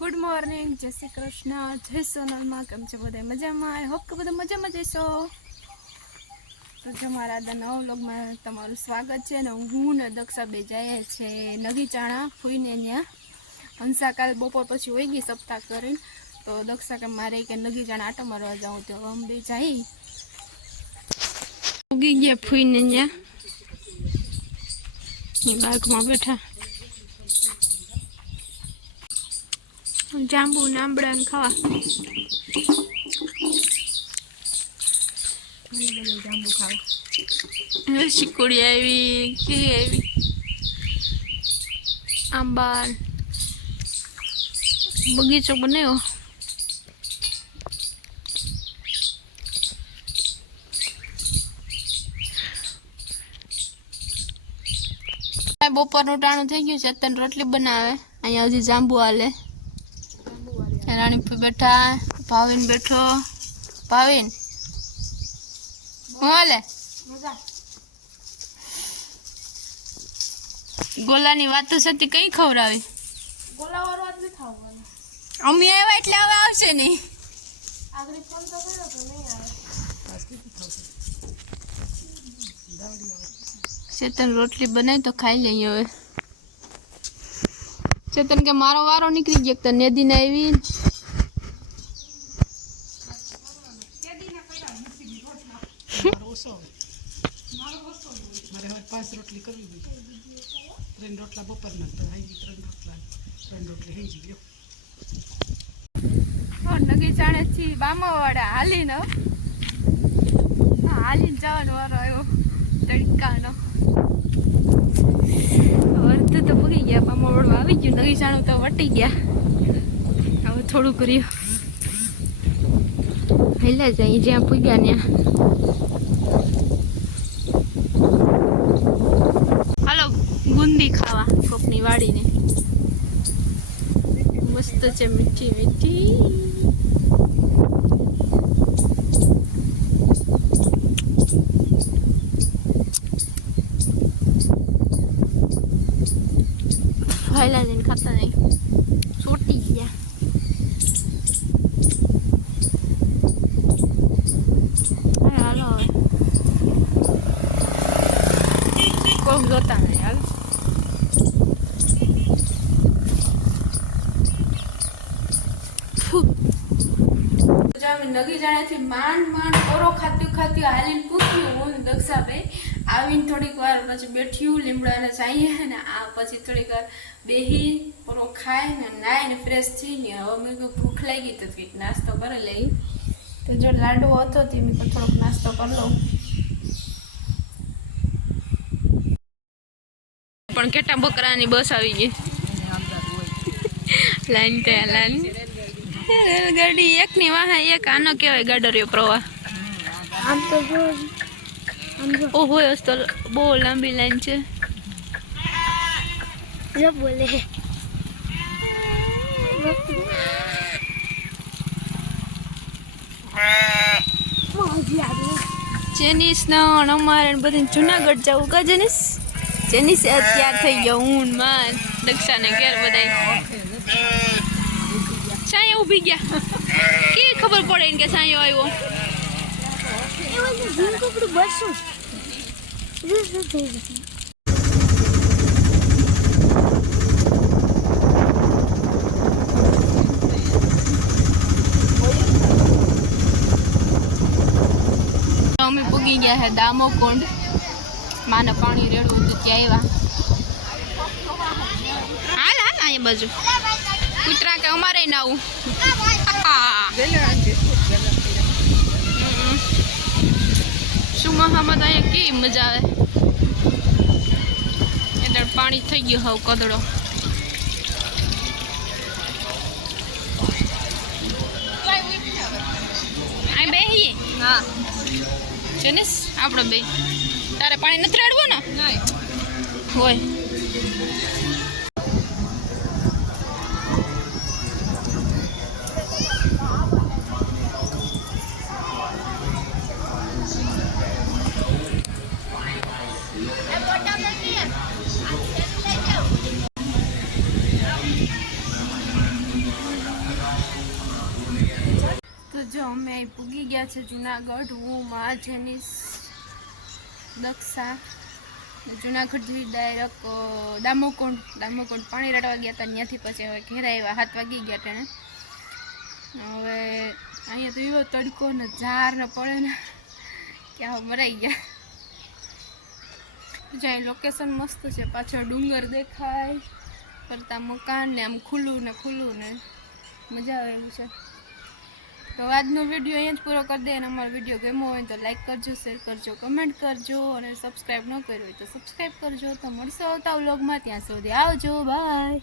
Good morning, जय श्री कृष्ण, जय सोनलમાં કેમ છે બધા મજામાં? આઈ હોપ કે બધા મજામાં જ હશો। તો તમારા આજના નવા વ્લોગમાં તમારું સ્વાગત છે ને હું ને દક્ષા બે જાય છે નવી ચાણા ફૂઈને ત્યાં હંસા કાલ બપોર પછી હોઈ ગઈ સપ્તાહ કરીને તો દક્ષા કે મારે કે નવી ચાણા આટો મારવા જાઉં તો અમે બે જાય ઉગી ગયા ફૂઈને ત્યાં બાગમાં બેઠા जांबू नामड़ा खावा जांबू खावा शिकोड़ी आई के आंबार बगीचो बनायो बपोर टाणु थई गयुं छे तने रोटली बनावे अहींया हजी जांबू आले रानी बैठा भाविन बैठो भाविन हाले गोलानी वातो सती कई खवरावी गोला वाळो वात न खाववानो अमी आव्या એટલે હવે આવશે નહીં આગળ ફોન તો કર્યો તો નહીં આવે चेतन रोटली बनाई तो खाई ले હવે चेतन के मारो वारो निकली गयो तो नेदी ने आई पांच रोटली करवी त्रण रोटला बपर न तो हाई त्रण रोटली हई जी गयो और नगी जाने थी बामावाड़ा हाली न हाली जावन वारो आयो तड़का नो अर्ध तो पूरी गया बामावाड़ो आवी गयो नगी जानो तो वटी गया હવે થોડું કર્યું હેલા જાય જ્યાં પૂગ્યા ને बूंदी खावा कोकनी वाड़ी ने मस्त है मीठी मीठी फायला दिन खाता नहीं छोटी गया हेलो कोक जोता नहीं यार नगी जाने थी मांड मांड ओरो खाती खाती हालीन पूछ्યું હું દક્ષા બે આવીને થોડીક વાર પછી બેઠ્યું લીમડાને ચાહીએ ને આ પછી થોડીક વાર બેહી ઓરો ખાય ને નાઈને ફ્રેશ થઈ ને હવે મેં તો ભૂખ લાગી તો કંઈક નાસ્તો કરી લઈ તો જો લાડુ હતો તે મેં થોડોક નાસ્તો કરી લઉં પણ કેટા બકરાની બસ આવી ગઈ લાઈન તે લાઈન रेलगाड़ी एक नी वहां एक आनो केवाय गाडरियो प्रवाह आम तो जो ओ होय तो बो लंबी लाइन छे जो बोले जेनिस ना અમારે બધી જૂનાગઢ જાવું કા જેનિસ અત્યાર થઈ ગયો ઊન માં દક્ષા ને ઘેર બધાય साया उभी गया के खबर पड़े इनके साया आयो ए वो दिन को पूरा बरसो અમે પૂગી ગયા હે દામોકુંડ માને પાણી રેડવું તો ત્યાં આવ્યા હાલ હાલ આ બાજુ कुतरा के हमारे नाऊ सुमाहाમાં અહીંયા કેવી મજા આવે એટલે પાણી થઈ ગયું હવે કદડો આ બેહીએ હા જનેશ આપણે બે તારે પાણી નથી રેડવું ને હોય જો અમે અહીં પૂગી ગયા છે જુનાગઢ. હું માં જેનિસ દક્ષા જુનાગઢથી ડાયરેક્ટ દામોકુંડ પાણી રડવા ગયા હતા. ત્યાંથી પછી હવે ઘેર આવ્યા 7 વાગી ગયા તેને. હવે અહીંયા તો એવો તડકો ને ઝાર ને પડે ને કે હવે મરાઈ ગયા. જ્યાં લોકેશન મસ્ત છે, પાછળ ડુંગર દેખાય, ફરતા મકાન ને આમ ખુલ્લું ને મજા આવે એવું છે. તો આજનો વિડીયો અહીંયા જ પૂરો કરી દે. અને અમારો વિડીયો ગમ્યો હોય તો લાઈક કરજો, શેર કરજો, કમેન્ટ કરજો અને સબસ્ક્રાઈબ ન કર્યો હોય તો સબસ્ક્રાઈબ કરજો. તો મળશો આવતા વ્લોગમાં. ત્યાં સુધી આવજો, બાય.